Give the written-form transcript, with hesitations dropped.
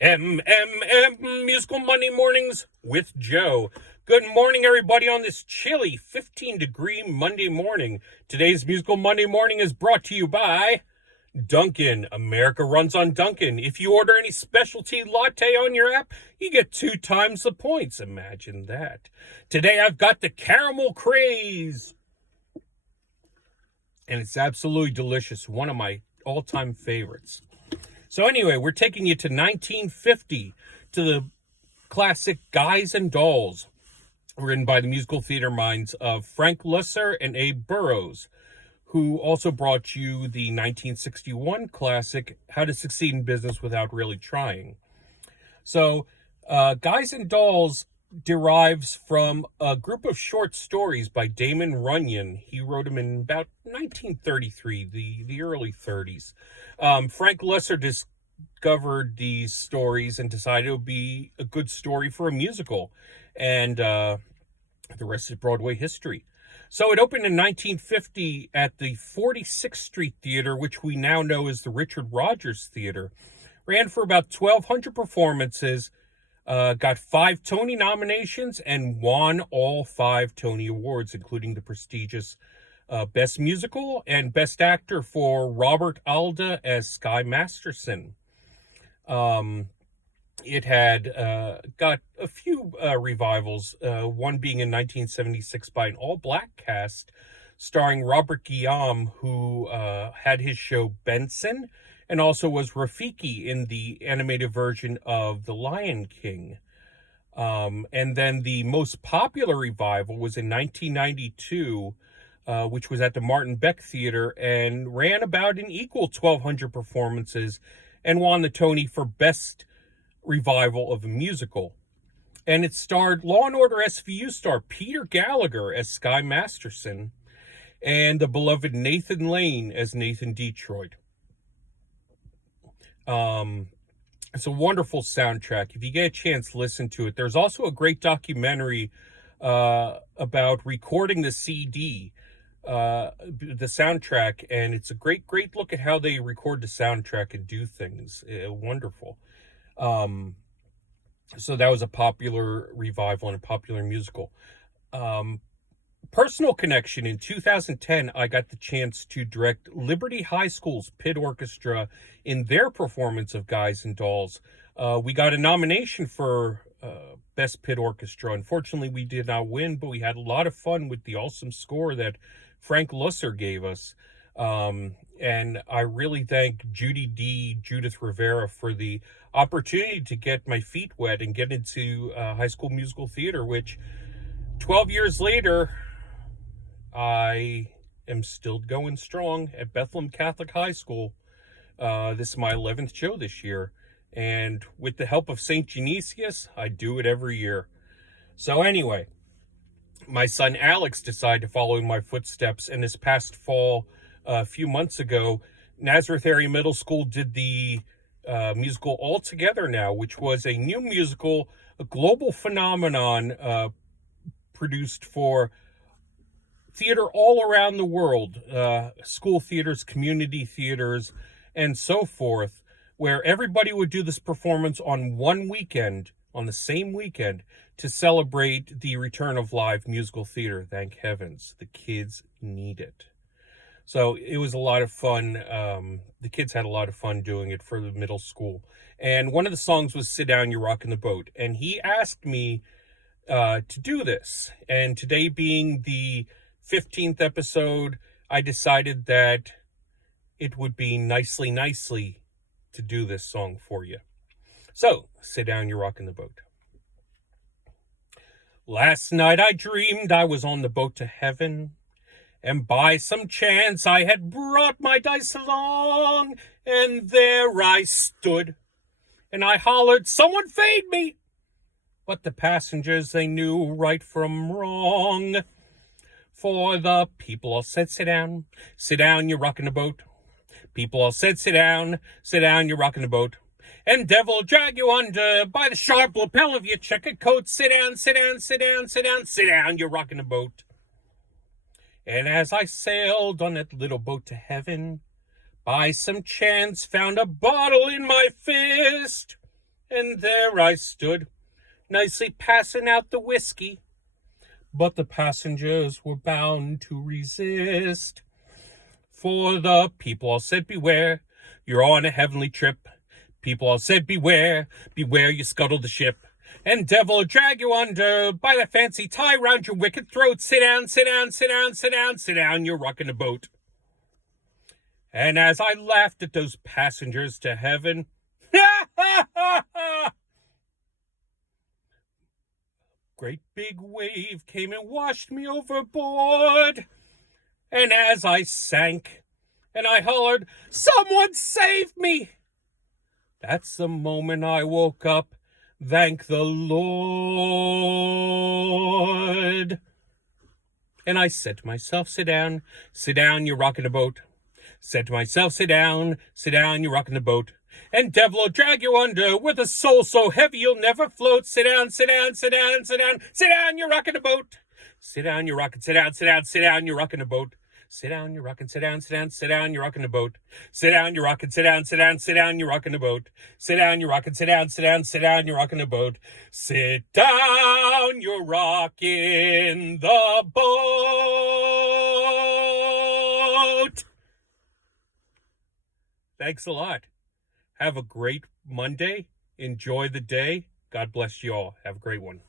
Musical Monday Mornings with Joe. Good morning, everybody, on this chilly 15-degree Monday morning. Today's Musical Monday Morning is brought to you by Dunkin'. America runs on Dunkin'. If you order any specialty latte on your app, you get 2 times the points. Imagine that. Today, I've got the caramel craze. And it's absolutely delicious. One of my all-time favorites. So anyway, we're taking you to 1950, to the classic Guys and Dolls, written by the musical theater minds of Frank Loesser and Abe Burrows, who also brought you the 1961 classic How to Succeed in Business Without Really Trying. So Guys and Dolls derives from a group of short stories by Damon Runyon. He wrote them in about 1933, the early 30s. Frank Loesser discovered these stories and decided it would be a good story for a musical. And the rest is Broadway history. So it opened in 1950 at the 46th Street Theater, which we now know as the Richard Rodgers Theater. Ran for about 1,200 performances. Got 5 Tony nominations and won all 5 Tony Awards, including the prestigious Best Musical and Best Actor for Robert Alda as Sky Masterson. It had got a few revivals, one being in 1976 by an all-black cast starring Robert Guillaume, who had his show Benson, and also was Rafiki in the animated version of The Lion King. And then the most popular revival was in 1992, which was at the Martin Beck Theater, and ran about an equal 1,200 performances and won the Tony for Best Revival of a Musical. And it starred Law & Order SVU star Peter Gallagher as Sky Masterson and the beloved Nathan Lane as Nathan Detroit. It's a wonderful soundtrack. If you get a chance, listen to it. There's also a great documentary about recording the CD, the soundtrack, and it's a great look at how they record the soundtrack and do things. Wonderful. So that was a popular revival and a popular musical. Personal connection, in 2010, I got the chance to direct Liberty High School's Pit Orchestra in their performance of Guys and Dolls. We got a nomination for Best Pit Orchestra. Unfortunately, we did not win, but we had a lot of fun with the awesome score that Frank Loesser gave us. And I really thank Judith Rivera, for the opportunity to get my feet wet and get into High School Musical Theater, which 12 years later, I am still going strong at Bethlehem Catholic High School. This is my 11th show this year. And with the help of St. Genesius, I do it every year. So anyway, my son Alex decided to follow in my footsteps. And this past fall, a few months ago, Nazareth Area Middle School did the musical All Together Now, which was a new musical, a global phenomenon produced for theater all around the world, school theaters, community theaters, and so forth, where everybody would do this performance on one weekend, on the same weekend, to celebrate the return of live musical theater. Thank heavens. The kids need it. So it was a lot of fun. The kids had a lot of fun doing it for the middle school. And one of the songs was Sit Down, You're Rockin' the Boat. And he asked me to do this. And today being the 15th episode, I decided that it would be nicely to do this song for you. So, sit down, you're rocking the boat. Last night I dreamed I was on the boat to heaven, and by some chance I had brought my dice along, and there I stood, and I hollered, "Someone fade me!" But the passengers, they knew right from wrong. For the people all said, sit down, you're rocking the boat. People all said, sit down, you're rocking the boat. And devil drag you under by the sharp lapel of your checkered coat. Sit down, you're rocking the boat. And as I sailed on that little boat to heaven, by some chance found a bottle in my fist. And there I stood, nicely passing out the whiskey. But the passengers were bound to resist. For the people all said, beware, you're on a heavenly trip. People all said, beware, beware you scuttle the ship. And devil will drag you under by the fancy tie round your wicked throat. Sit down, sit down, sit down, sit down, sit down, you're rocking a boat. And as I laughed at those passengers to heaven, great big wave came and washed me overboard. And as I sank and I hollered, someone save me! That's the moment I woke up. Thank the Lord. And I said to myself, sit down, you're rocking a boat. Said to myself, sit down, you're rocking the boat. And devil will drag you under with a soul so heavy you'll never float. Sit down, sit down, sit down, sit down, sit down, you're rocking a boat. Sit down, you're rocking, sit down, sit down, sit down, you're rocking a boat. Sit down, you're rocking, sit down, sit down, sit down, you're rocking a boat. Sit down, you're rocking, sit down, sit down, sit down, you're rocking a boat. Sit down, you're rocking, sit down, sit down, sit down, you're rocking a boat. Sit down, you're rocking the boat. Thanks a lot. Have a great Monday. Enjoy the day. God bless you all. Have a great one.